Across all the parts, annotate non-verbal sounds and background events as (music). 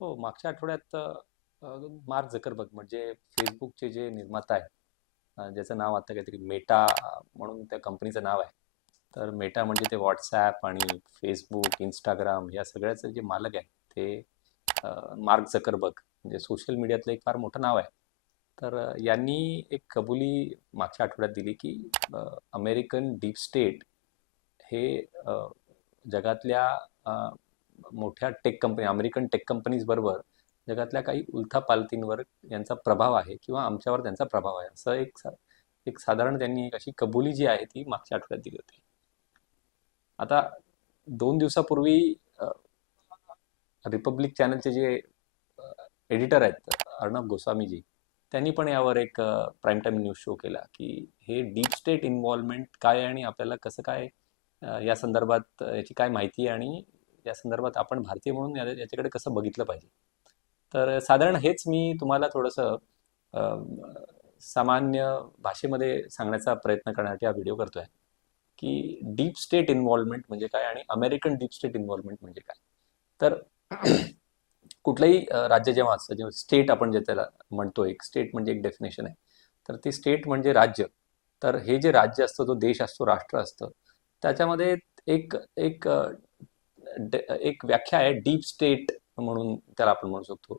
हो, मागच्या आठवड्यात अ, मार्क झकरबर्ग म्हणजे फेसबुकचे जे निर्माता आहेत, अ, ज्याचं नाव आता काहीतरी मेटा म्हणून त्या कंपनीचं नाव आहे. तर मेटा म्हणजे ते व्हॉट्सॲप आणि फेसबुक इंस्टाग्राम या सगळ्याचे जे मालक आहेत ते अ, मार्क झकरबर्ग म्हणजे सोशल मीडियातलं एक फार मोठं नाव आहे. तर अ, यांनी एक कबुली मागच्या आठवड्यात दिली की अ, अमेरिकन डीप स्टेट हे अ, जगातल्या अ, मोठ्या tech company American tech companies बरोबर जगातल्या काही उलथापालथींवर यांचा प्रभाव आहे किंवा आमच्यावर त्यांचा प्रभाव आहे. असं एक सा एक साधारण त्यांनी एक अशी कबुली जी आहे ती मागच्या आठवड्यात दिली होती. आता दोन दिवसापूर्वी रिपब्लिक चॅनलचे जे एडिटर आहेत अर्णब गोस्वामीजी, त्यांनी पण यावर एक प्राईम टाईम न्यूज शो केला, की हे डीप स्टेट इन्व्हॉल्वमेंट काय आणि आपल्याला कसं काय या संदर्भात याची काय माहिती आहे आणि या संदर्भात आपण भारतीय म्हणून याच्याकडे कसं बघितलं पाहिजे. तर साधारण हेच मी तुम्हाला थोडंसं सामान्य भाषेमध्ये सांगण्याचा प्रयत्न करण्यासाठी हा व्हिडिओ करतोय, की डीप स्टेट इन्व्हॉल्वमेंट म्हणजे काय आणि अमेरिकन डीप स्टेट इन्व्हॉल्वमेंट म्हणजे काय. तर (clears throat) कुठलंही राज्य जेव्हा असतं, जेव्हा स्टेट आपण जे त्याला म्हणतो एक स्टेट म्हणजे एक डेफिनेशन आहे. तर ते स्टेट म्हणजे राज्य. तर हे जे राज्य असतं, तो देश असतो, राष्ट्र असतं. त्याच्यामध्ये एक एक एक व्याख्या आहे डीप स्टेट म्हणून त्याला आपण म्हणू शकतो.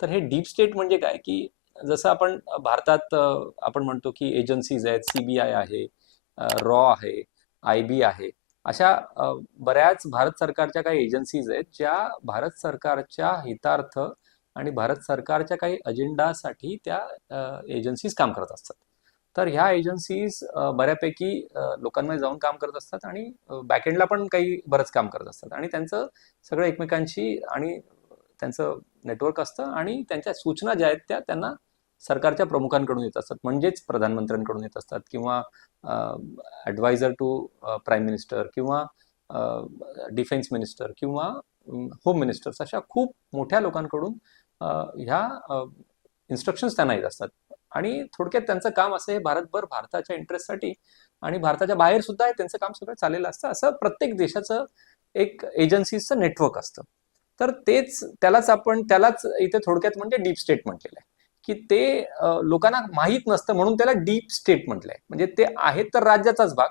तर हे डीप स्टेट म्हणजे काय, की जसं आपण भारतात आपण म्हणतो की एजन्सीज आहेत, सी-बी-आय आहे, रॉ आहे, आय-बी आहे. अशा बऱ्याच भारत सरकारच्या काही एजन्सीज आहेत, ज्या भारत सरकारच्या हितार्थ आणि भारत सरकारच्या काही अजेंडासाठी त्या एजन्सीज काम करत असतात. तर ह्या एजन्सीज बऱ्यापैकी लोकांमध्ये जाऊन काम करत असतात आणि बॅकएंडला पण काही बरंच काम करत असतात आणि त्यांचं सगळं एकमेकांशी आणि त्यांचं नेटवर्क असतं आणि त्यांच्या सूचना ज्या आहेत त्या त्यांना सरकारच्या प्रमुखांकडून येत असतात. म्हणजेच प्रधानमंत्र्यांकडून येत असतात किंवा ॲडवायझर टू प्राईम मिनिस्टर किंवा डिफेन्स मिनिस्टर किंवा होम मिनिस्टर्स अशा खूप मोठ्या लोकांकडून ह्या इन्स्ट्रक्शन्स त्यांना येत असतात. आणि थोडक्यात त्यांचं काम असं हे भारतभर भारताच्या इंटरेस्टसाठी आणि भारताच्या बाहेर सुद्धा त्यांचं काम सगळं चाललेलं असतं. असं प्रत्येक देशाचं एक एजन्सीचं नेटवर्क असतं. तर तेच त्यालाच आपण त्यालाच इथे थोडक्यात म्हणजे डीप स्टेट म्हटलेलं आहे, की ते लोकांना माहीत नसतं म्हणून त्याला डीप स्टेट म्हटलंय. म्हणजे ते आहे तर राज्याचाच भाग,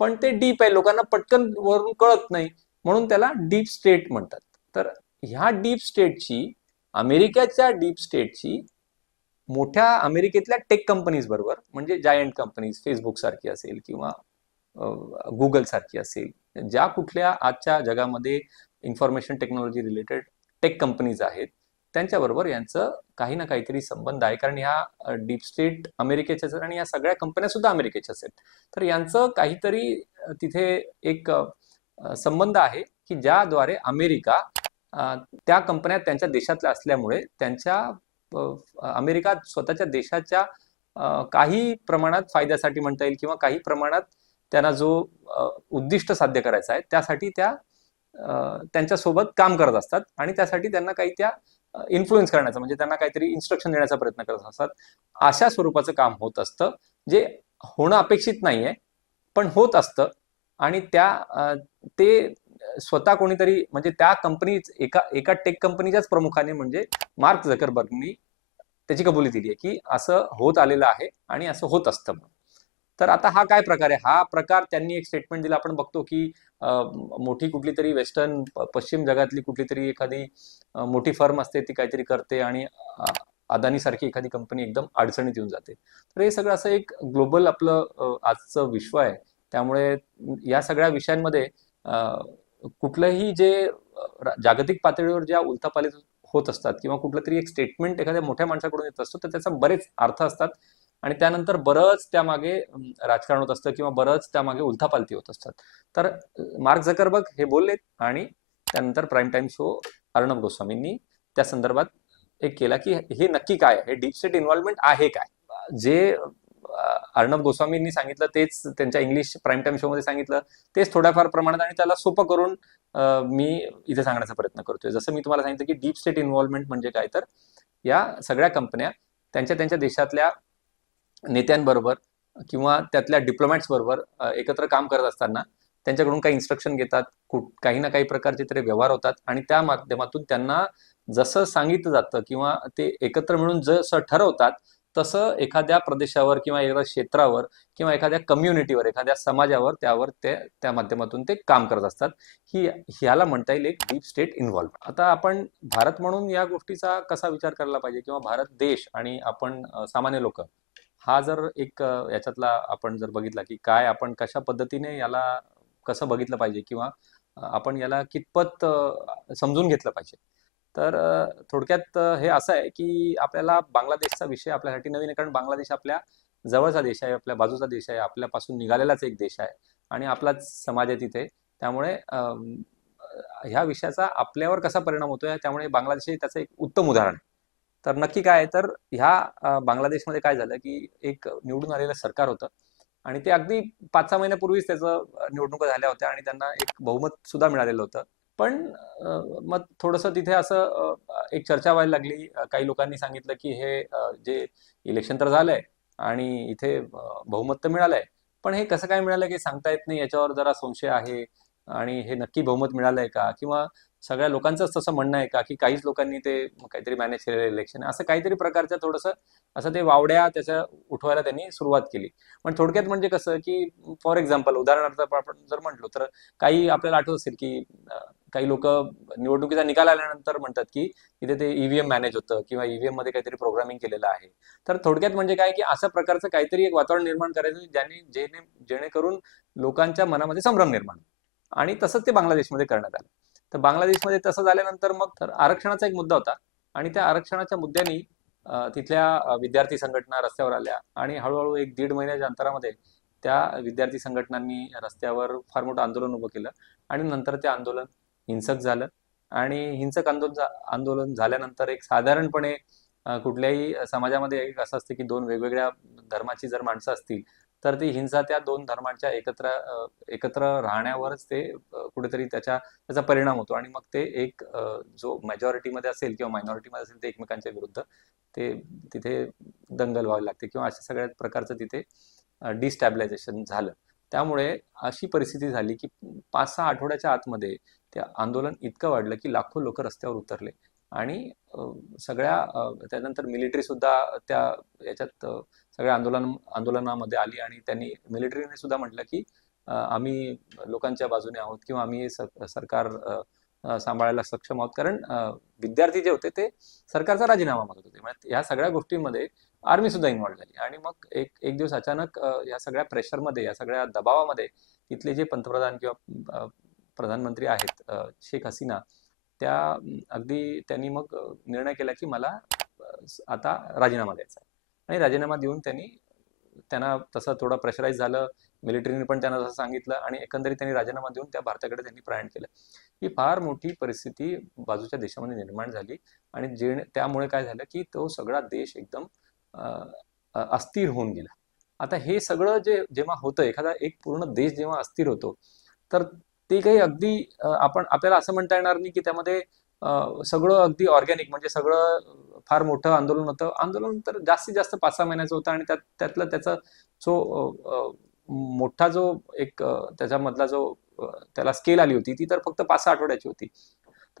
पण ते डीप आहे. लोकांना पटकन वरून कळत नाही म्हणून त्याला डीप स्टेट म्हणतात. तर ह्या डीप स्टेटची अमेरिकेच्या डीप स्टेटची मोठ्या अमेरिकेतल्या टेक कंपनीज बरोबर म्हणजे जायंट कंपनीज फेसबुक सारखी असेल किंवा गुगल सारखी असेल. ज्या कुठल्या आजच्या जगामध्ये information technology related tech companies आहेत, त्यांच्याबरोबर यांचं काही ना काहीतरी संबंध आहे. कारण ह्या डीप स्टेट अमेरिकेच्याच आहेत आणि या सगळ्या कंपन्या सुद्धा अमेरिकेच्याच आहेत. तर यांचं काहीतरी तिथे एक संबंध आहे, की ज्याद्वारे अमेरिका त्या कंपन्या त्यांच्या देशातल्या असल्यामुळे त्यांच्या अमेरिका स्वतःच्या देशाच्या काही प्रमाणात फायद्यासाठी म्हणता येईल किंवा काही प्रमाणात त्यांना जो उद्दिष्ट साध्य करायचा आहे, त्यासाठी त्या त्यांच्यासोबत काम करत असतात आणि त्यासाठी त्यांना काही त्या इन्फ्लुएन्स करण्याचा म्हणजे त्यांना काहीतरी इन्स्ट्रक्शन देण्याचा प्रयत्न करत असतात. अशा स्वरूपाचं काम होत असतं, जे होणं अपेक्षित नाहीये, पण होत असतं आणि त्या ते स्वतः कोणीतरी म्हणजे त्या कंपनीच एका एका टेक कंपनीच्याच प्रमुखाने म्हणजे मार्क झकरबर्गनी त्याची कबुली दिली आहे, की असं होत आलेलं आहे आणि असं होत असतं. तर आता हा काय प्रकार आहे? हा प्रकार त्यांनी एक स्टेटमेंट दिला आपण बघतो, की मोठी कुठली तरी वेस्टर्न पश्चिम जगातली कुठली तरी एखादी मोठी फर्म असते, ती काहीतरी करते आणि अदानी सारखी एखादी कंपनी एकदम अडचणीत येऊन जाते. तर हे सगळं असं एक ग्लोबल आपलं आजचं विश्व आहे. त्यामुळे या सगळ्या विषयांमध्ये कुठलंही जे जागतिक पातळीवर ज्या उलथापालथ होत असतात किंवा कुठलंतरी एक स्टेटमेंट एखाद्या मोठ्या माणसाकडून येत असतो, तर त्याचा बरेच अर्थ असतात आणि त्यानंतर बरंच त्यामागे राजकारण होत असतं किंवा बरंच त्यामागे उलथापालती होत असतात. तर मार्क झकरबर्ग हे बोललेत आणि त्यानंतर प्राईम टाईम शो अर्णब गोस्वामींनी त्या संदर्भात एक केला, की हे नक्की काय हे डीप स्टेट इन्व्हॉल्वमेंट आहे काय? जे अर्णब गोस्वामींनी सांगितलं तेच त्यांच्या इंग्लिश प्राईम टाईम शोमध्ये सांगितलं, तेच थोड्याफार प्रमाणात आणि त्याला सोपं करून मी इथे सांगण्याचा प्रयत्न करतोय. जसं मी तुम्हाला सांगितलं, की डीप स्टेट इन्व्हॉल्वमेंट म्हणजे काय? तर या सगळ्या कंपन्या त्यांच्या त्यांच्या देशातल्या नेत्यांबरोबर किंवा त्यातल्या डिप्लोमॅट्स बरोबर एकत्र काम करत असताना त्यांच्याकडून काही इन्स्ट्रक्शन घेतात. कुठ काही ना काही प्रकारचे तरी व्यवहार होतात आणि त्या माध्यमातून त्यांना जसं सांगितलं जातं किंवा ते एकत्र मिळून जसं ठरवतात तसं एखाद्या प्रदेशावर किंवा एखाद्या क्षेत्रावर किंवा एखाद्या कम्युनिटीवर एखाद्या समाजावर त्यावर ते त्या माध्यमातून ते काम करत असतात. ही ह्याला म्हणता येईल एक डीप स्टेट इन्व्हॉल्व आता आपण भारत म्हणून या गोष्टीचा कसा विचार करायला पाहिजे किंवा भारत देश आणि आपण सामान्य लोक हा जर एक याच्यातला आपण जर बघितला की काय आपण कशा पद्धतीने याला कसं बघितलं पाहिजे किंवा आपण याला कितपत समजून घेतलं पाहिजे. तर थोडक्यात हे असं आहे की आपल्याला बांगलादेशचा विषय आपल्यासाठी नवीन आहे. कारण बांगलादेश आपल्या जवळचा देश आहे आपल्या बाजूचा देश आहे आपल्यापासून निघालेलाच एक देश आहे आणि आपलाच समाज आहे तिथे. त्यामुळे अ, ह्या विषयाचा आपल्यावर कसा परिणाम होतोय त्यामुळे बांगलादेश हे त्याचं एक उत्तम उदाहरण आहे. तर नक्की काय आहे? तर ह्या बांगलादेशमध्ये काय झालं की एक निवडून आलेलं सरकार होतं आणि ते अगदी पाच सहा महिन्यापूर्वीच त्याचं निवडणुका झाल्या होत्या आणि त्यांना एक बहुमत सुद्धा मिळालेलं होतं. पण मग थोडंसं तिथे असं एक चर्चा व्हायला लागली. काही लोकांनी सांगितलं की हे जे इलेक्शन तर झालंय आणि इथे बहुमत तर मिळालंय. पण हे कसं काय मिळालं की सांगता येत नाही. याच्यावर जरा संशय आहे आणि हे नक्की बहुमत मिळालंय का? किंवा सगळ्या लोकांचंच तसं म्हणणं आहे का? की काहीच लोकांनी ते काहीतरी मॅनेज केलेलं इलेक्शन असं काहीतरी प्रकारचं थोडंसं असं ते वावड्या त्याच्या उठवायला त्यांनी सुरुवात केली. पण थोडक्यात म्हणजे कसं की फॉर एक्झाम्पल उदाहरणार्थ आपण जर म्हटलो तर काही आपल्याला आठवत असेल की काही लोक निवडणुकीचा निकाल आल्यानंतर म्हणतात की इथे ते ईव्हीएम मॅनेज होतं किंवा ईव्हीएममध्ये काहीतरी प्रोग्रामिंग केलेलं आहे. तर थोडक्यात म्हणजे काय की असं प्रकारचं काहीतरी एक वातावरण निर्माण करायचं ज्याने जेणे जेणेकरून लोकांच्या मनामध्ये संभ्रम निर्माण आणि तसंच ते बांगलादेशमध्ये करण्यात आलं. तर बांगलादेशमध्ये तसं झाल्यानंतर मग तर आरक्षणाचा एक मुद्दा होता. आणि त्या आरक्षणाच्या मुद्द्यानी तिथल्या विद्यार्थी संघटना रस्त्यावर आल्या. आणि हळूहळू एक दीड महिन्याच्या अंतरामध्ये त्या विद्यार्थी संघटनांनी रस्त्यावर फार मोठं आंदोलन उभं केलं. आणि नंतर ते आंदोलन हिंसक झालं. आणि हिंसक आंदोलन आंदोलन झाल्यानंतर एक साधारणपणे कुठल्याही समाजामध्ये एक असं असते की दोन वेगवेगळ्या धर्माची जर माणसं असतील तर ती हिंसा त्या दोन धर्मांच्या एकत्र एकत्र राहण्यावरच ते कुठेतरी त्याच्या त्याचा परिणाम होतो. आणि मग ते एक जो मेजॉरिटीमध्ये असेल किंवा मायनॉरिटीमध्ये असेल ते एकमेकांच्या विरुद्ध ते तिथे दंगल व्हावी लागते किंवा अशा सगळ्या प्रकारचं तिथे डिस्टॅबिलायझेशन झालं. त्यामुळे अशी परिस्थिती झाली की पाच सहा आठवड्याच्या आतमध्ये ते आंदोलन इतकं वाढलं की लाखो लोक रस्त्यावर उतरले. आणि सगळ्या त्यानंतर मिलिटरी सुद्धा त्या याच्यात सगळ्या आंदोलन आंदोलनामध्ये आली आणि त्यांनी मिलिटरीने सुद्धा म्हटलं की आम्ही लोकांच्या बाजूने आहोत किंवा आम्ही सरकार सांभाळायला सक्षम आहोत. कारण विद्यार्थी जे होते ते सरकारचा राजीनामा मागत होते. म्हणजे ह्या सगळ्या गोष्टींमध्ये आर्मी सुद्धा इन्व्हॉल्व झाली. आणि मग एक एक दिवस अचानक या सगळ्या प्रेशरमध्ये या सगळ्या दबावामध्ये तिथले जे पंतप्रधान किंवा प्रधानमंत्री आहेत शेख हसीना त्या अगदी त्यांनी मग निर्णय केला की मला आता राजीनामा द्यायचा आणि राजीनामा देऊन त्यांनी त्यांना तसं थोडं प्रेशराईज झालं. मिलिटरीने पण त्यांना तसं सांगितलं आणि एकंदरीत त्यांनी राजीनामा देऊन त्या भारताकडे त्यांनी प्रयाण केलं. ही फार मोठी परिस्थिती बाजूच्या देशामध्ये निर्माण झाली. आणि जे त्यामुळे काय झालं की तो सगळा देश एकदम अस्थिर होऊन गेला. आता हे सगळं जे जेव्हा होतं एखादा एक पूर्ण देश जेव्हा अस्थिर होतो तर ते काही अगदी आपण आपल्याला असं म्हणता येणार नाही की त्यामध्ये सगळं अगदी ऑर्गॅनिक म्हणजे सगळं फार मोठं आंदोलन होतं. आंदोलन तर जास्तीत जास्त पाच सहा महिन्याचं होतं आणि त्यात त्यातलं त्याचा जो मोठा जो एक त्याच्यामधला जो त्याला स्केल आली होती ती तर फक्त पाच सहा आठवड्याची होती.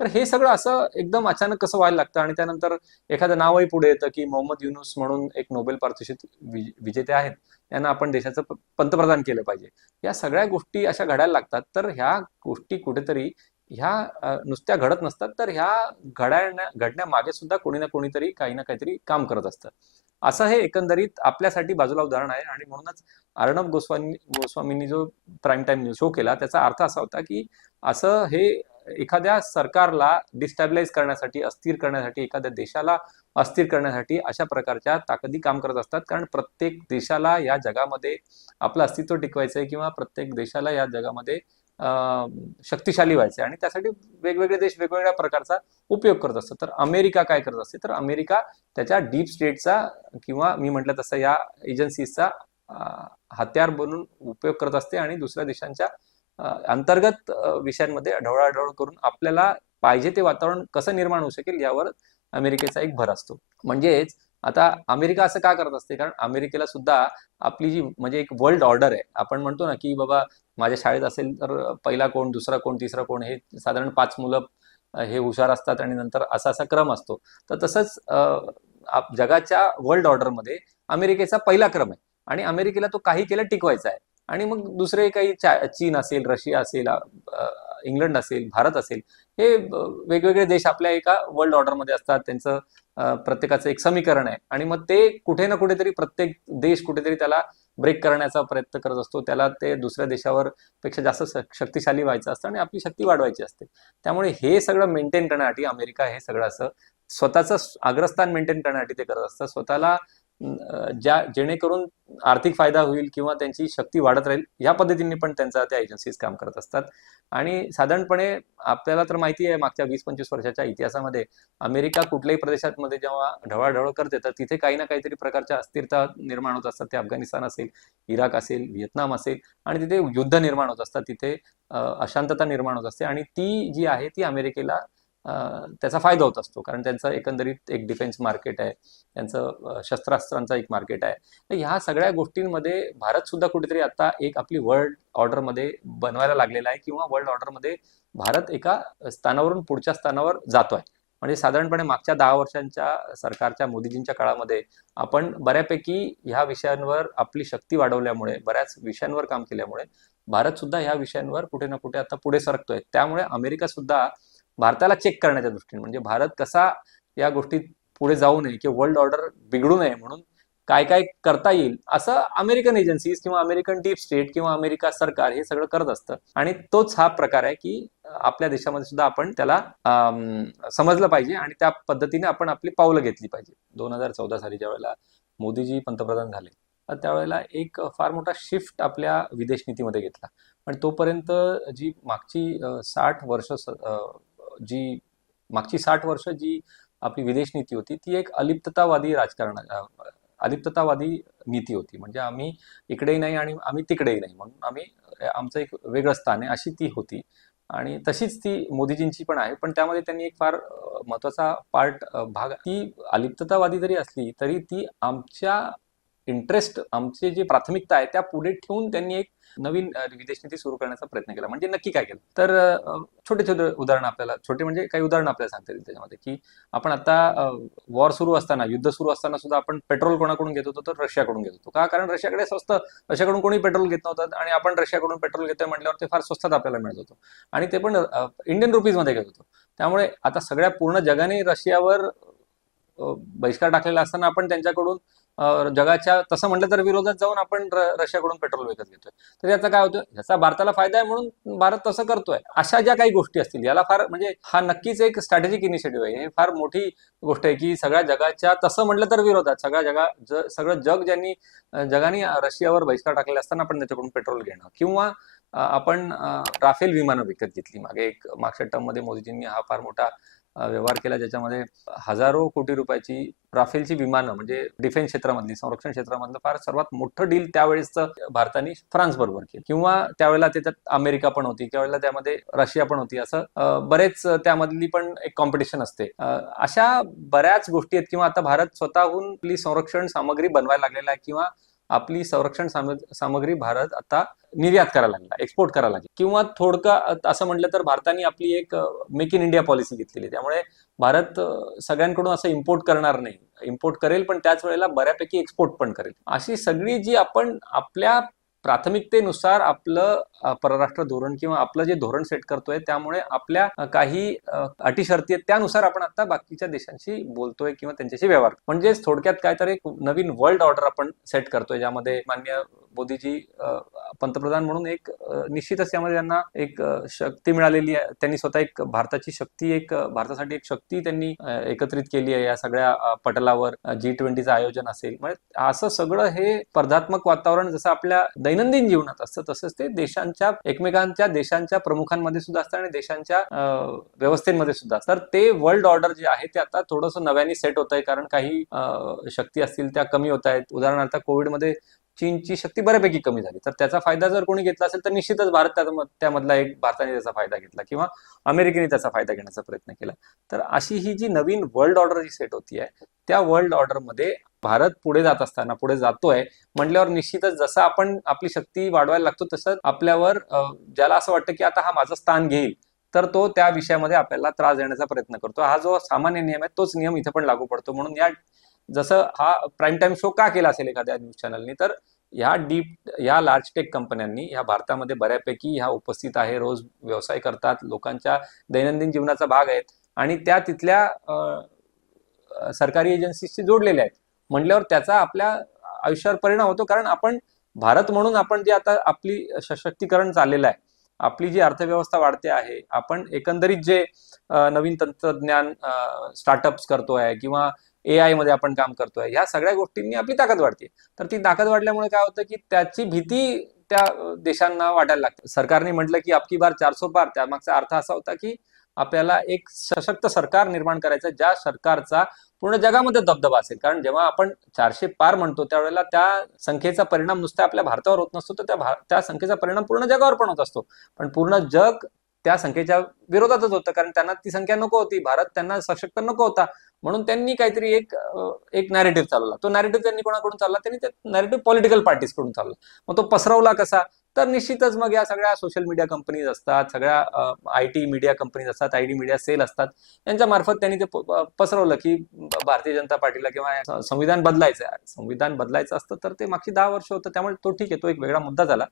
तर हे सगळं असं एकदम अचानक कसं व्हायला लागतं? आणि त्यानंतर एखादं नावही पुढे येतं की मोहम्मद युनुस म्हणून एक नोबेल पारितोषिक विजेते आहेत. यांना आपण देशाचं पंतप्रधान केलं पाहिजे. या सगळ्या गोष्टी अशा घडायला लागतात. तर ह्या गोष्टी कुठेतरी ह्या नुसत्या घडत नसतात. तर ह्या घडण्या घडण्यामागे सुद्धा कोणी ना कोणीतरी काही ना काहीतरी काम करत असतं. असं हे एकंदरीत आपल्यासाठी बाजूला उदाहरण आहे. आणि म्हणूनच अर्णब गोस्वामी गोस्वामींनी जो प्राईम टाइम न्यूज शो केला त्याचा अर्थ असा होता की असं हे एखाद्या सरकारला डिस्टॅबिलाइज करण्यासाठी अस्थिर करण्यासाठी एखाद्या देशाला अस्थिर करण्यासाठी अशा प्रकारच्या ताकदी काम करत असतात. कारण प्रत्येक देशाला या जगामध्ये आपलं अस्तित्व टिकवायचं आहे किंवा प्रत्येक देशाला या जगामध्ये शक्तिशाली व्हायचं आहे आणि त्यासाठी वेगवेगळे देश वेगवेगळ्या प्रकारचा उपयोग करत असतात. तर अमेरिका काय करत असते? तर अमेरिका त्याच्या डीप स्टेटचा किंवा मी म्हटलं तसं या एजन्सीजचा हत्यार बनून उपयोग करत असते आणि दुसऱ्या देशांच्या अंतर्गत विषयांमध्ये ढवळाढवळ करून आपल्याला पाहिजे ते वातावरण कसं निर्माण होऊ शकेल यावर अमेरिकेचा एक भर असतो. म्हणजेच आता अमेरिका असं का करत असते? कारण अमेरिकेला सुद्धा आपली जी म्हणजे एक वर्ल्ड ऑर्डर आहे. आपण म्हणतो ना की बाबा माझ्या शाळेत असेल तर पहिला कोण दुसरा कोण तिसरा कोण हे साधारण पाच मुलं हे हुशार असतात आणि नंतर असा असा क्रम असतो. तर तसंच जगाच्या वर्ल्ड ऑर्डरमध्ये अमेरिकेचा पहिला क्रम आहे. आणि अमेरिकेला तो काही केलं टिकवायचा आहे. आणि मग दुसरे काही चीन असेल रशिया असेल इंग्लंड असेल भारत असेल हे वेगवेगळे देश आपल्या एका वर्ल्ड ऑर्डरमध्ये असतात. त्यांचं प्रत्येकाचं एक समीकरण आहे. आणि मग ते कुठे ना कुठेतरी प्रत्येक देश कुठेतरी त्याला ब्रेक करण्याचा प्रयत्न करत असतो. त्याला ते दुसऱ्या देशावर पेक्षा जास्त शक्तिशाली व्हायचं असतं आणि आपली शक्ती वाढवायची असते. त्यामुळे हे सगळं मेंटेन करण्यासाठी अमेरिका हे सगळं असं स्वतःचं अग्रस्थान मेंटेन करण्यासाठी ते करत असतं. स्वतःला ज्या जेणेकरून आर्थिक फायदा होईल किंवा त्यांची शक्ती वाढत राहील या पद्धतीने पण त्यांचा त्या एजन्सीज काम करत असतात. आणि साधारणपणे आपल्याला तर माहिती आहे मागच्या वीस पंचवीस वर्षाच्या इतिहासामध्ये अमेरिका कुठल्याही प्रदेशामध्ये जेव्हा ढवळाढवळ करते तर तिथे काही ना काहीतरी प्रकारच्या अस्थिरता निर्माण होत असतात. ते अफगाणिस्तान असेल इराक असेल व्हिएतनाम असेल आणि तिथे युद्ध निर्माण होत असतात. तिथे अशांतता निर्माण होत असते. आणि ती जी आहे ती अमेरिकेला त्याचा फायदा होत असतो. कारण त्यांचं एकंदरीत एक डिफेन्स मार्केट आहे. त्यांचं शस्त्रास्त्रांचा एक मार्केट आहे. तर ह्या सगळ्या गोष्टींमध्ये भारत सुद्धा कुठेतरी आता एक आपली वर्ल्ड ऑर्डरमध्ये बनवायला लागलेला आहे किंवा वर्ल्ड ऑर्डरमध्ये भारत एका स्थानावरून पुढच्या स्थानावर जातोय. म्हणजे साधारणपणे मागच्या दहा वर्षांच्या सरकारच्या मोदीजींच्या काळामध्ये आपण बऱ्यापैकी ह्या विषयांवर आपली शक्ती वाढवल्यामुळे बऱ्याच विषयांवर काम केल्यामुळे भारत सुद्धा ह्या विषयांवर कुठे ना कुठे आता पुढे सरकतोय. त्यामुळे अमेरिका सुद्धा भारताला चेक करण्याच्या दृष्टीने. म्हणजे भारत कसा या गोष्टीत पुढे जाऊ नये किंवा वर्ल्ड ऑर्डर बिघडू नये म्हणून काय काय करता येईल असं अमेरिकन एजन्सीज किंवा अमेरिकन डीप स्टेट किंवा अमेरिका सरकार हे सगळं करत असतं. आणि तोच हा प्रकार आहे की आपल्या देशामध्ये सुद्धा आपण त्याला समजलं पाहिजे आणि त्या पद्धतीने आपण आपली पावलं घेतली पाहिजे. दोन हजार चौदा साली ज्या वेळेला मोदीजी पंतप्रधान झाले तर त्यावेळेला एक फार मोठा शिफ्ट आपल्या विदेश नीतीमध्ये घेतला. पण तोपर्यंत जी मागची साठ वर्ष जी मागची साठ वर्ष जी आपली विदेश नीती होती ती एक अलिप्ततावादी राजकारण अलिप्ततावादी नीती होती. म्हणजे आम्ही इकडेही नाही आणि आम्ही तिकडेही नाही. म्हणून आम्ही आमचं एक वेगळं स्थान आहे अशी ती होती. आणि तशीच ती मोदीजींची पण आहे. पण त्यामध्ये त्यांनी एक फार महत्त्वाचा पार्ट भाग ती अलिप्ततावादी जरी असली तरी ती आमच्या इंटरेस्ट आमची जी प्राथमिकता आहे त्या पुढे ठेवून त्यांनी एक नवीन विदेश नीती सुरू करण्याचा प्रयत्न केला. म्हणजे नक्की काय केलं? तर छोटे छोटे उदाहरण आपल्याला छोटे म्हणजे काही उदाहरण आपल्याला सांगता येईल त्याच्यामध्ये की आपण आता वॉर सुरू असताना युद्ध सुरू असताना सुद्धा आपण पेट्रोल कोणाकडून घेत होतो तर रशियाकडून घेत होतो. का? कारण रशियाकडे स्वस्त रशियाकडून कोणी पेट्रोल घेत नव्हतं आणि आपण रशियाकडून पेट्रोल घेतोय म्हटल्यावर ते फार स्वस्तात आपल्याला मिळत होतं. आणि ते पण इंडियन रुपीजमध्ये घेत होतो. त्यामुळे आता सगळ्या पूर्ण जगाने रशियावर बहिष्कार टाकलेला असताना आपण त्यांच्याकडून जगाच्या तसं म्हटलं तर विरोधात जाऊन आपण रशियाकडून पेट्रोल विकत घेतोय. तर याचा काय होतं याचा भारताला फायदा आहे म्हणून भारत तसं करतोय. अशा ज्या काही गोष्टी असतील याला फार म्हणजे हा नक्कीच एक स्ट्रॅटेजिक इनिशिएटिव्ह आहे. हे फार मोठी गोष्ट आहे की सगळ्या जगाच्या तसं म्हटलं तर विरोधात सगळ्या जगा ज- सगळं जग ज्यांनी जगाने रशियावर बहिष्कार टाकलेला असताना आपण त्याच्याकडून पेट्रोल घेणं. किंवा आपण राफेल विमानं विकत घेतली. मागे एक मागच्या टर्ममध्ये मोदीजींनी हा फार मोठा व्यवहार केला ज्याच्यामध्ये हजारो कोटी रुपयाची राफेलची विमानं म्हणजे डिफेन्स क्षेत्रामधली संरक्षण क्षेत्रामधलं फार सर्वात मोठं डील त्यावेळेसचं भारताने फ्रान्स बरोबर केलं. किंवा त्यावेळेला त्याच्यात अमेरिका पण होती त्यावेळेला त्यामध्ये रशिया पण होती असं बरेच त्यामधली पण एक कॉम्पिटिशन असते. अशा बऱ्याच गोष्टी आहेत किंवा आता भारत स्वतःहून आपली संरक्षण सामग्री बनवायला लागलेला आहे किंवा आपली संरक्षण सामग्री भारत आता निर्यात करायला लागला एक्सपोर्ट करायला लागला. किंवा थोडकं असं म्हटलं तर भारताने आपली एक मेक इन इंडिया पॉलिसी घेतलेली. आहे. त्यामुळे भारत सगळ्यांकडून असं इम्पोर्ट करणार नाही. इम्पोर्ट करेल पण त्याच वेळेला बऱ्यापैकी एक्सपोर्ट पण करेल. अशी सगळी जी आपण आपल्या प्राथमिकतेनुसार आपलं परराष्ट्र धोरण किंवा आपलं जे धोरण सेट करतोय त्यामुळे आपल्या काही अटी शर्ती आहेत त्यानुसार आपण आता बाकीच्या देशांशी बोलतोय किंवा त्यांच्याशी व्यवहार म्हणजे थोडक्यात काय तर एक नवीन वर्ल्ड ऑर्डर आपण सेट करतोय ज्यामध्ये मान्य मोदीजी पंतप्रधान म्हणून एक निश्चितच यामध्ये त्यांना एक शक्ती मिळालेली आहे. त्यांनी स्वतः एक भारताची शक्ती एक भारतासाठी एक शक्ती त्यांनी एकत्रित केली आहे या सगळ्या पटलावर जी ट्वेंटीचं आयोजन असेल. म्हणजे असं सगळं हे स्पर्धात्मक वातावरण जसं आपल्या दैनंदिन जीवनात असतं तसंच ते देशांच्या एकमेकांच्या देशांच्या प्रमुखांमध्ये सुद्धा असतं आणि देशांच्या व्यवस्थेमध्ये सुद्धा तर ते वर्ल्ड ऑर्डर जे आहे ते आता थोडंसं नव्याने सेट होत आहे कारण काही शक्ती असतील त्या कमी होत आहेत. उदाहरणार्थ कोविडमध्ये चीनची शक्ती बऱ्यापैकी कमी झाली. तर त्याचा फायदा जर कोणी घेतला असेल तर निश्चितच भारत त्यामधला एक भारताने त्याचा फायदा घेतला किंवा अमेरिकेने त्याचा फायदा घेण्याचा प्रयत्न केला. तर अशी ही जी नवीन वर्ल्ड ऑर्डर जी सेट होती आहे त्या वर्ल्ड ऑर्डरमध्ये भारत पुढे जात असताना पुढे जातोय म्हटल्यावर निश्चितच जसं आपण आपली शक्ती वाढवायला लागतो तसं आपल्यावर ज्याला असं वाटतं की आता हा माझं स्थान घेईल तर तो त्या विषयामध्ये आपल्याला त्रास देण्याचा प्रयत्न करतो. हा जो सामान्य नियम आहे तोच नियम इथे पण लागू पडतो. म्हणून या जसं हा प्राईम टाइम शो का केला असेल एखाद्या न्यूज चॅनलनी तर ह्या डीप या लार्ज टेक कंपन्यांनी ह्या भारतामध्ये बऱ्यापैकी ह्या उपस्थित आहे रोज व्यवसाय करतात लोकांच्या दैनंदिन जीवनाचा भाग आहेत आणि त्या तिथल्या सरकारी एजन्सीशी जोडलेल्या आहेत. म्हटल्यावर त्याचा आपल्या आयुष्यावर परिणाम होतो. कारण आपण भारत म्हणून आपण जे आता आपली सशक्तीकरण चाललेलं आहे आपली जी अर्थव्यवस्था वाढते आहे आपण एकंदरीत जे नवीन तंत्रज्ञान स्टार्टअप्स करतोय किंवा ए आयमध्ये आपण काम करतोय. ह्या सगळ्या गोष्टींनी आपली ताकद वाढते. तर ती ताकद वाढल्यामुळे काय होतं की त्याची भीती त्या देशांना वाटायला लागते. सरकारने म्हटलं की आपकी बार चारसो पार त्यामागचा अर्थ असा होता की आपल्याला एक सशक्त सरकार निर्माण करायचं ज्या सरकारचा पूर्ण जगामध्ये दबदबा असेल. कारण जेव्हा आपण चारशे पार म्हणतो त्यावेळेला त्या संख्येचा परिणाम नुसता आपल्या भारतावर होत नसतो. तर त्या त्या संख्येचा परिणाम पूर्ण जगावर पण होत असतो. पण पूर्ण जग त्या संख्येच्या विरोधातच होतं. कारण त्यांना ती संख्या नको होती. भारत त्यांना सशक्त नको होता. म्हणून त्यांनी काहीतरी एक एक नॅरेटिव्ह चालवला. तो नॅरेटिव्ह त्यांनी कोणाकडून चालला? त्यांनी ते नॅरेटिव्ह पॉलिटिकल पार्टीजकडून चालला. मग तो पसरवला कसा? तर निश्चितच मग या सगळ्या सोशल मीडिया कंपनीज असतात सगळ्या आय टी मीडिया कंपनीज असतात आय टी मीडिया सेल असतात. यांच्या मार्फत त्यांनी ते पसरवलं की भारतीय जनता पार्टीला किंवा संविधान बदलायचं संविधान बदलायचं असतं तर ते मागची दहा वर्ष होतं. त्यामुळे तो ठीक आहे. तो एक वेगळा मुद्दा झाला.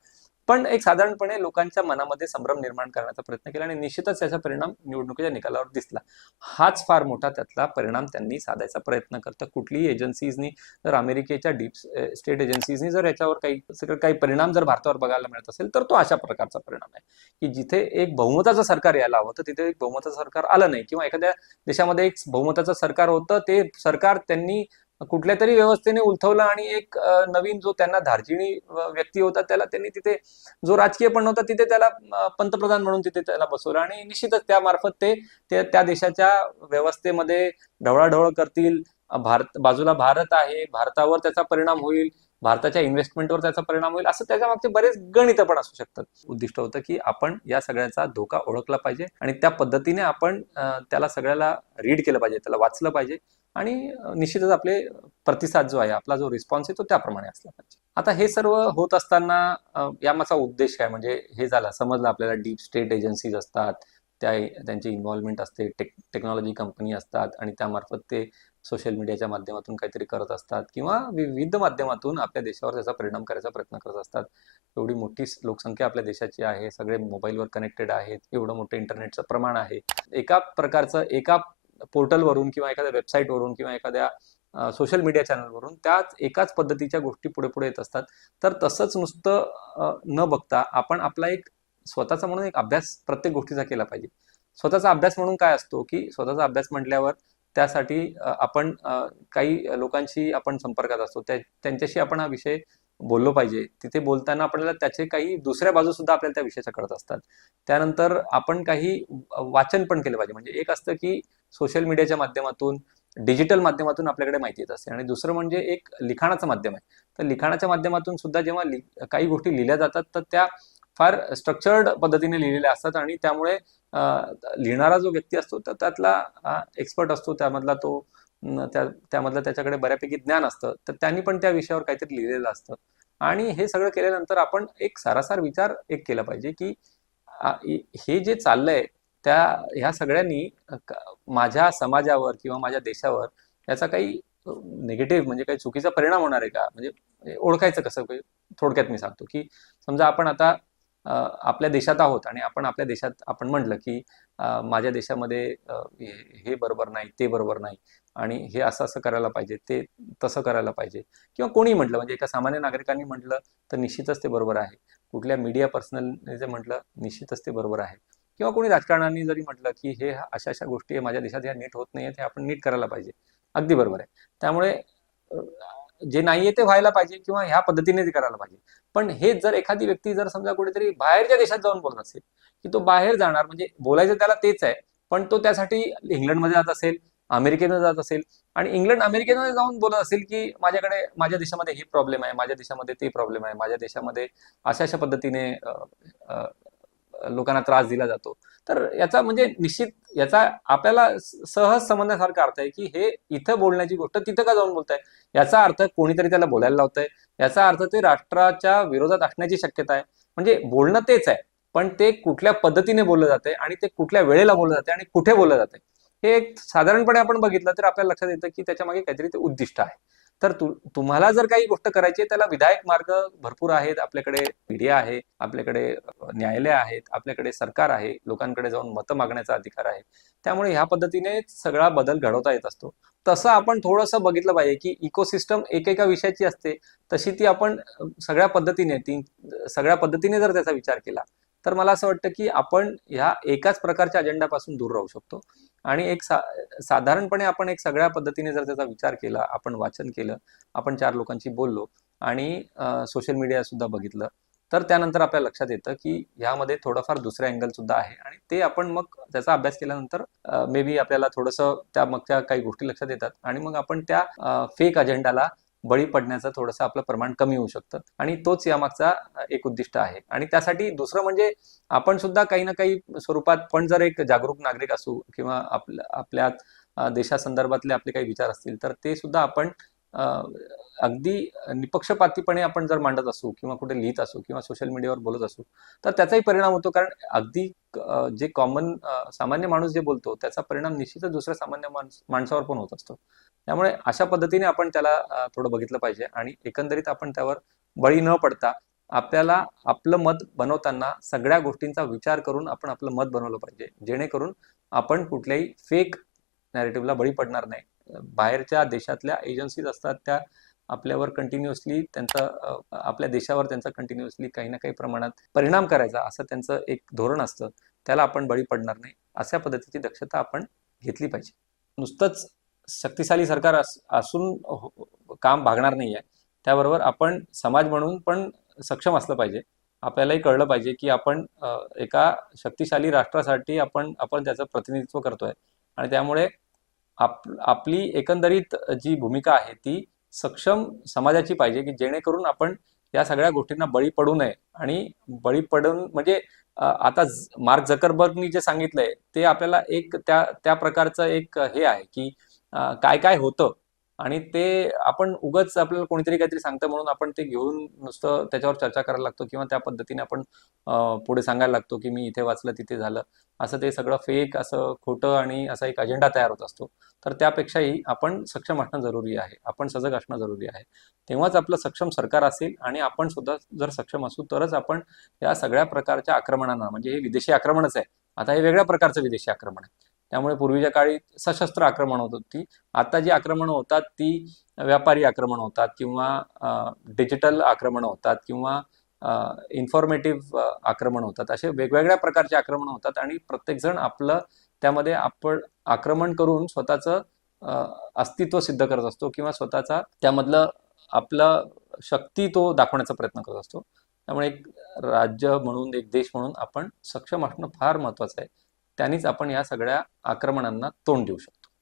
पण एक साधारणपणे लोकांच्या मनामध्ये संभ्रम निर्माण करण्याचा प्रयत्न केला आणि निश्चितच त्याचा परिणाम निवडणुकीच्या निकालावर दिसला. हाच फार मोठा त्यातला परिणाम त्यांनी साधायचा प्रयत्न करतं. कुठलीही एजन्सीजनी जर अमेरिकेच्या डीप स्टेट एजन्सीजनी जर याच्यावर काही काही परिणाम जर भारतावर बघायला मिळत असेल तर तो अशा प्रकारचा परिणाम आहे. की जिथे एक बहुमताचं सरकार यायला हवं तर तिथे एक बहुमताचं सरकार आलं नाही. किंवा एखाद्या देशामध्ये एक बहुमताचं सरकार होतं ते सरकार त्यांनी कुठल्या तरी व्यवस्थेने उलथवलं आणि एक नवीन जो त्यांना धार्जिणी व्यक्ती होता त्याला त्यांनी तिथे जो राजकीय पण होता तिथे त्याला पंतप्रधान म्हणून तिथे त्याला बसवलं. आणि निश्चितच त्यामार्फत ते त्या देशाच्या व्यवस्थेमध्ये ढवळाढवळ करतील. भारत बाजूला भारत आहे भारतावर त्याचा परिणाम होईल भारताच्या इन्व्हेस्टमेंटवर त्याचा परिणाम होईल असं त्याच्या मागचे बरेच गणित पण असू शकतात. उद्दिष्ट होतं की आपण या सगळ्याचा धोका ओळखला पाहिजे आणि त्या पद्धतीने आपण त्याला सगळ्याला रीड केलं पाहिजे त्याला वाचलं पाहिजे. आणि निश्चितच आपले प्रतिसाद जो आहे आपला जो रिस्पॉन्स आहे तो त्याप्रमाणे असला पाहिजे. आता हे सर्व होत असताना यामाचा उद्देश काय? म्हणजे हे झालं समजलं आपल्याला डीप स्टेट एजन्सीज असतात त्या त्यांची इन्व्हॉल्वमेंट असते टेक टेक्नॉलॉजी कंपनी असतात आणि त्यामार्फत ते सोशल मीडियाच्या माध्यमातून काहीतरी करत असतात किंवा विविध माध्यमातून आपल्या देशावर त्याचा परिणाम करायचा प्रयत्न करत असतात. एवढी मोठी लोकसंख्या आपल्या देशाची आहे सगळे मोबाईलवर कनेक्टेड आहेत एवढं मोठं इंटरनेटचं प्रमाण आहे. एका प्रकारचं एका पोर्टलवरून किंवा एखाद्या वेबसाईटवरून किंवा एखाद्या सोशल मीडिया चॅनलवरून त्याच एकाच पद्धतीच्या गोष्टी पुढे पुढे येत असतात. तर तसंच नुसतं न बघता आपण आपला एक स्वतःचा म्हणून एक अभ्यास प्रत्येक गोष्टीचा केला पाहिजे. स्वतःचा अभ्यास म्हणून काय असतो की स्वतःचा अभ्यास म्हटल्यावर त्यासाठी आपण काही लोकांशी आपण संपर्कात असतो. त्या त्यांच्याशी आपण हा विषय बोललो पाहिजे. तिथे बोलताना आपल्याला त्याचे काही दुसऱ्या बाजू सुद्धा आपल्याला त्या विषयाच्या कळत असतात. त्यानंतर आपण काही वाचन पण केलं पाहिजे. म्हणजे एक असतं की सोशल मीडियाच्या माध्यमातून डिजिटल माध्यमातून आपल्याकडे माहिती येत असते. आणि दुसरं म्हणजे एक लिखाणाचं माध्यम आहे. तर लिखाणाच्या माध्यमातून सुद्धा जेव्हा काही गोष्टी लिहिल्या जातात तर त्या फार स्ट्रक्चर्ड पद्धतीने लिहिलेल्या असतात आणि त्यामुळे लिहिणारा जो व्यक्ती असतो तर त्यातला एक्सपर्ट असतो त्यामधला तो त्या त्यामधलं त्याच्याकडे बऱ्यापैकी ज्ञान असतं. तर त्यांनी पण त्या विषयावर काहीतरी लिहिलेलं असतं. आणि हे सगळं केल्यानंतर आपण एक सारासार विचार एक केला पाहिजे की हे जे चाललंय त्या ह्या सगळ्यांनी माझ्या समाजावर किंवा माझ्या देशावर याचा काही निगेटिव्ह म्हणजे काही चुकीचा परिणाम होणार आहे का? म्हणजे, म्हणजे ओळखायचं कसं? म्हणजे थोडक्यात मी सांगतो की समजा आपण आता आपल्या देशात आहोत आणि आपण आपल्या देशात आपण म्हटलं की माझ्या देशामध्ये हे हे बरोबर नाही ते बरोबर नाही आणि हे असं असं करायला पाहिजे ते तसं करायला पाहिजे किंवा कोणी म्हटलं म्हणजे एका सामान्य नागरिकांनी म्हटलं तर निश्चितच ते बरोबर आहे. कुठल्या मीडिया पर्सनलने जे म्हटलं निश्चितच ते बरोबर आहे. किंवा कोणी राजकारणांनी जरी म्हटलं की हे अशा अशा गोष्टी माझ्या देशात ह्या नीट होत नाहीयेत हे आपण नीट करायला पाहिजे. अगदी बरोबर आहे. त्यामुळे जे नाहीये ते व्हायला पाहिजे किंवा ह्या पद्धतीने ते करायला पाहिजे. पण हेच जर एखादी व्यक्ती जर समजा कुठेतरी बाहेरच्या देशात जाऊन बोलत असेल की तो बाहेर जाणार म्हणजे बोलायचं त्याला तेच आहे पण तो त्यासाठी इंग्लंडमध्ये जात असेल अमेरिकेनं जात असेल आणि इंग्लंड अमेरिकेनं जाऊन बोलत असेल की माझ्याकडे माझ्या देशामध्ये हे प्रॉब्लेम आहे माझ्या देशामध्ये ते प्रॉब्लेम आहे माझ्या देशामध्ये अशा अशा पद्धतीने लोकांना त्रास दिला जातो. तर याचा म्हणजे निश्चित याचा आपल्याला सहज समजण्यासारखा अर्थ आहे की हे इथं बोलण्याची गोष्ट तिथं का जाऊन बोलताय? याचा अर्थ कोणीतरी त्याला बोलायला लावतंय. याचा अर्थ ते राष्ट्राच्या विरोधात असण्याची शक्यता आहे. म्हणजे बोलणं तेच आहे पण ते कुठल्या पद्धतीने बोललं जाते आणि ते कुठल्या वेळेला बोललं जाते आणि कुठे बोललं जाते हे एक साधारणपणे आपण बघितलं तर आपल्याला लक्षात येतं की त्याच्यामागे काहीतरी ते उद्दिष्ट आहे. तर तु तुम्हाला जर काही गोष्ट करायची त्याला विधायक मार्ग भरपूर आहेत. आपल्याकडे मीडिया आहे आपल्याकडे न्यायालय आहेत आपल्याकडे सरकार आहे लोकांकडे जाऊन मतं मागण्याचा अधिकार आहे. त्यामुळे ह्या पद्धतीने सगळा बदल घडवता येत असतो. तसं आपण थोडंसं बघितलं पाहिजे की इकोसिस्टम एकेका विषयाची असते तशी ती आपण सगळ्या पद्धतीने ती सगळ्या पद्धतीने जर त्याचा विचार केला तर मला असं वाटतं की आपण ह्या एकाच प्रकारच्या अजेंडापासून दूर राहू शकतो. आणि एक सा साधारणपणे आपण एक सगळ्या पद्धतीने जर त्याचा विचार केला आपण वाचन केलं आपण चार लोकांशी बोललो आणि सोशल मीडिया सुद्धा बघितलं तर त्यानंतर आपल्या लक्षात येतं की ह्यामध्ये थोडंफार दुसऱ्या अँगल सुद्धा आहे आणि ते आपण मग त्याचा अभ्यास केल्यानंतर मे बी आपल्याला थोडंसं त्या मागच्या काही गोष्टी लक्षात येतात आणि मग आपण त्या फेक अजेंडाला बळी पडण्याचं थोडंसं आपलं प्रमाण कमी होऊ शकतं. आणि तोच यामागचा एक उद्दिष्ट आहे. आणि त्यासाठी दुसरं म्हणजे आपण सुद्धा काही ना काही स्वरूपात पण जर एक जागरूक नागरिक असू किंवा आपल्या आपल्या देशासंदर्भातले आपले काही विचार असतील तर ते सुद्धा आपण अगदी निपक्षपातीपणे आपण जर मांडत असू किंवा कुठे लिहित असू किंवा सोशल मीडियावर बोलत असू तर त्याचाही परिणाम होतो. कारण अगदी जे कॉमन सामान्य माणूस जे बोलतो त्याचा परिणाम निश्चितच दुसऱ्या सामान्य माणसावर पण होत असतो. त्यामुळे अशा पद्धतीने आपण त्याला थोडं बघितलं पाहिजे आणि एकंदरीत आपण त्यावर बळी न पडता आपल्याला आपलं मत बनवताना सगळ्या गोष्टींचा विचार करून आपण आपलं मत बनवलं पाहिजे. जेणेकरून आपण कुठल्याही फेक नॅरेटिव्हला बळी पडणार नाही. बाहेरच्या देशातल्या एजन्सीज असतात त्या आपल्यावर कंटिन्युअसली त्यांचा आपल्या देशावर त्यांचा कंटिन्युअसली काही ना काही प्रमाणात परिणाम करायचा असं त्यांचं एक धोरण असतं. त्याला आपण बळी पडणार नाही. अशा पद्धतीची दक्षता आपण घेतली पाहिजे. नुसतंच शक्तिशाली सरकार असून हो, काम भागणार नाही आहे त्याबरोबर आपण समाज म्हणून पण सक्षम असलं पाहिजे. आपल्यालाही कळलं पाहिजे की आपण एका शक्तिशाली राष्ट्रासाठी आपण आपण त्याचं प्रतिनिधित्व करतोय. आणि त्यामुळे आप आपली एकंदरीत जी भूमिका आहे ती सक्षम समाजाची पाहिजे की जेणेकरून आपण या सगळ्या गोष्टींना बळी पडू नये. आणि बळी पडून म्हणजे आता मार्क झकरबर्गनी जे सांगितलंय ते आपल्याला एक त्या त्या प्रकारचं एक हे आहे की काय काय होतं आणि ते आपण उगच आपल्याला कोणीतरी काहीतरी सांगतं म्हणून आपण ते घेऊन नुसतं त्याच्यावर चर्चा करायला लागतो किंवा त्या पद्धतीने आपण पुढे सांगायला लागतो की मी इथे वाचलं तिथे झालं. असं ते सगळं फेक असं खोटं आणि असा एक अजेंडा तयार होत असतो. तर त्यापेक्षाही आपण सक्षम असणं जरुरी आहे. आपण सजग असणं जरुरी आहे. तेव्हाच आपलं सक्षम सरकार असेल आणि आपण सुद्धा जर सक्षम असू तरच आपण या सगळ्या प्रकारच्या आक्रमणांना म्हणजे हे विदेशी आक्रमणच आहे. आता हे वेगळ्या प्रकारचं विदेशी आक्रमण आहे. त्यामुळे पूर्वीच्या काळी सशस्त्र आक्रमण होत होती. आता जी आक्रमणं होतात ती व्यापारी आक्रमण होतात किंवा डिजिटल आक्रमण होतात किंवा इन्फॉर्मेटिव्ह आक्रमण होतात. असे वेगवेगळ्या प्रकारचे आक्रमण होतात आणि प्रत्येकजण आपलं त्यामध्ये आपण आक्रमण करून स्वतःचं अस्तित्व सिद्ध करत असतो किंवा स्वतःचा त्यामधलं आपलं शक्ती तो दाखवण्याचा प्रयत्न करत असतो. त्यामुळे एक राज्य म्हणून एक देश म्हणून आपण सक्षम असणं फार महत्वाचं आहे. त्यांनीच आपण या सगळ्या आक्रमणांना तोंड देऊ शकतो.